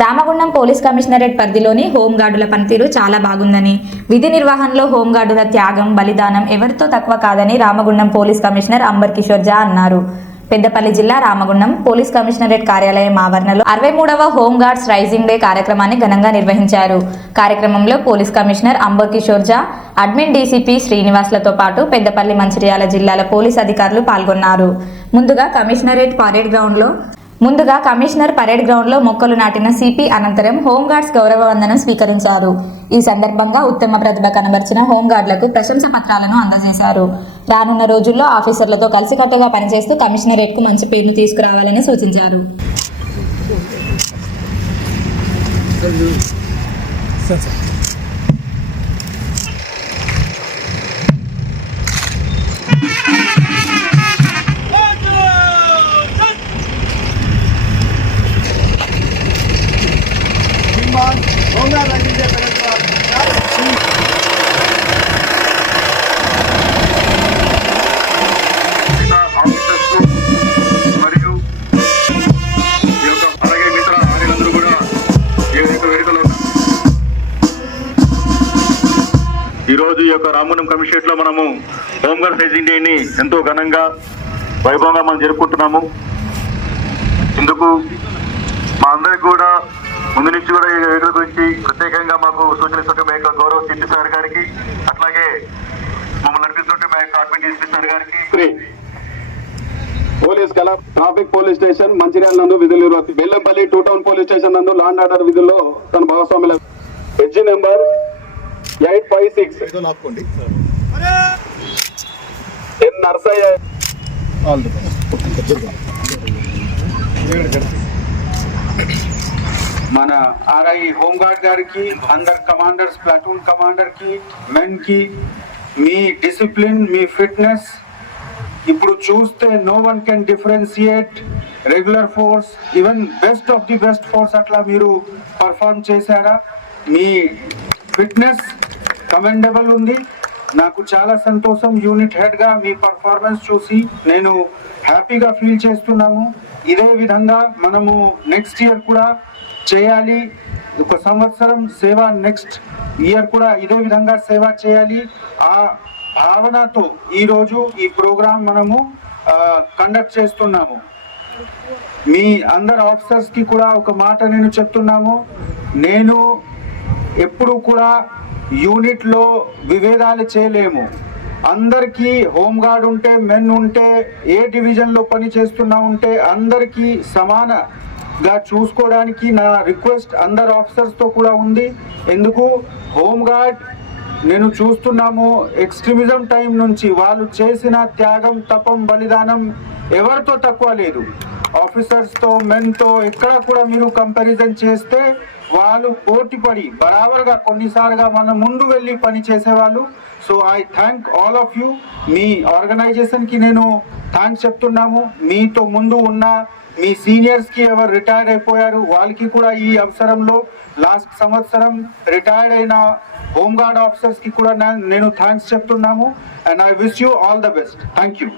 Ramagundam police commissionerate పరిధిలోని హోంగార్డుల పనితీరు చాలా బాగుందని. విధి నిర్వహణలో హోంగార్డుల త్యాగం బలిదానం ఎవరితో తక్కువ కాదని రామగుండం పోలీస్ కమిషనర్ అంబర్ కిషోర్ జా అన్నారు. పెద్దపల్లి జిల్లా రామగుండం పోలీస్ కమిషనరేట్ కార్యాలయం ఆవరణలో అరవై మూడవ హోంగార్డ్స్ రైజింగ్ డే కార్యక్రమాన్ని ఘనంగా నిర్వహించారు. కార్యక్రమంలో పోలీస్ కమిషనర్ అంబర్ కిషోర్ జా అడ్మిన్ డీసీపీ శ్రీనివాస్లతో పాటు పెద్దపల్లి మంచిర్యాల జిల్లాల పోలీస్ అధికారులు పాల్గొన్నారు. ముందుగా కమిషనరేట్ పరేడ్ గ్రౌండ్లో ముందుగా కమిషనర్ పరేడ్ గ్రౌండ్లో మొక్కలు నాటిన సిపి అనంతరం హోంగార్డ్స్ గౌరవ వందనం స్వీకరించారు. ఈ సందర్భంగా ఉత్తమ ప్రతిభ కనబర్చిన హోంగార్డులకు ప్రశంస పత్రాలను అందజేశారు. రానున్న రోజుల్లో ఆఫీసర్లతో కలిసికట్టుగా పనిచేస్తూ కమిషనరేట్కు మంచి పేరును తీసుకురావాలని సూచించారు. సార్ యొక్క వేడుకలో ఈరోజు ఈ యొక్క రామగుండం కమిషనరేట్లో మనము హోంగార్డ్ రైజింగ్ డేని ఎంతో ఘనంగా వైభవంగా మనం జరుపుకుంటున్నాము. ఇందుకు మా అందరికి కూడా నుంచి కూడా వేడుకల గురించి ప్రత్యేకంగా మాకు సూచనిస్తుంటే మా యొక్క గౌరవ సిపి సార్ గారికి అట్లాగే మమ్మల్ని నడిపిస్తుంటే మా యొక్క అడ్మిన్ డిఎస్పీ సార్ గారికి. పోలీస్ కల ట్రాఫిక్ పోలీస్ స్టేషన్ మంచిర్యాల నందు విధులు నిర్వహిస్తుంది Bellampalli two town police station నందు లాండ్ ఆర్డర్ విధుల్లో తన భాగస్వాముల H number eight five six. N Narsaiah. మన ఆర్ఐ హోంగార్డ్ గారికి అందర్ కమాండర్స్ ప్లాటూన్ కమాండర్కి మెన్కి మీ డిసిప్లిన్ మీ ఫిట్నెస్. ఇప్పుడు చూస్తే no one can differentiate regular force even best of the best force అట్లా మీరు పర్ఫార్మ్ చేశారా? మీ ఫిట్నెస్ కమెండబుల్ ఉంది. నాకు చాలా సంతోషం యూనిట్ హెడ్గా మీ పర్ఫార్మెన్స్ చూసి నేను హ్యాపీగా ఫీల్ చేస్తున్నాము ఇదే విధంగా మనము నెక్స్ట్ ఇయర్ కూడా చేయాలి. ఒక సంవత్సరం సేవ నెక్స్ట్ ఇయర్ కూడా ఇదే విధంగా సేవ చేయాలి. ఆ భావనతో ఈరోజు ఈ ప్రోగ్రాం మనము కండక్ట్ చేస్తున్నాము. మీ అందరు ఆఫీసర్స్కి కూడా ఒక మాట నేను చెప్తున్నాము. నేను ఎప్పుడు కూడా యూనిట్లో విభేదాలు చేయలేము. అందరికీ హోమ్ గార్డ్ ఉంటే మెన్ ఉంటే ఏ డివిజన్లో పని చేస్తున్నా ఉంటే అందరికీ సమాన గా చూసుకోవడానికి నా రిక్వెస్ట్ అందరు ఆఫీసర్స్తో కూడా ఉంది. ఎందుకు? హోమ్ గార్డ్ నేను చూస్తున్నాము ఎక్స్ట్రీమిజం టైం నుంచి వాళ్ళు చేసిన త్యాగం తపం బలిదానం ఎవరితో తక్కువ లేదు. ఆఫీసర్స్తో మెన్తో ఎక్కడ కూడా మీరు కంపారిజన్ చేస్తే వాళ్ళు పోటీపడి బరాబర్గా కొన్నిసార్లుగా మన ముందు వెళ్ళి పని చేసేవాళ్ళు. So I thank all of you మీ ఆర్గనైజేషన్కి నేను థ్యాంక్స్ చెప్తున్నాము. మీతో ముందు ఉన్న మీ సీనియర్స్కి ఎవరు రిటైర్డ్ అయిపోయారు వాళ్ళకి కూడా ఈ అవసరంలో లాస్ట్ సంవత్సరం రిటైర్డ్ అయిన హోమ్ గార్డ్ కూడా నేను థ్యాంక్స్ చెప్తున్నాము. And I wish you all the best thank you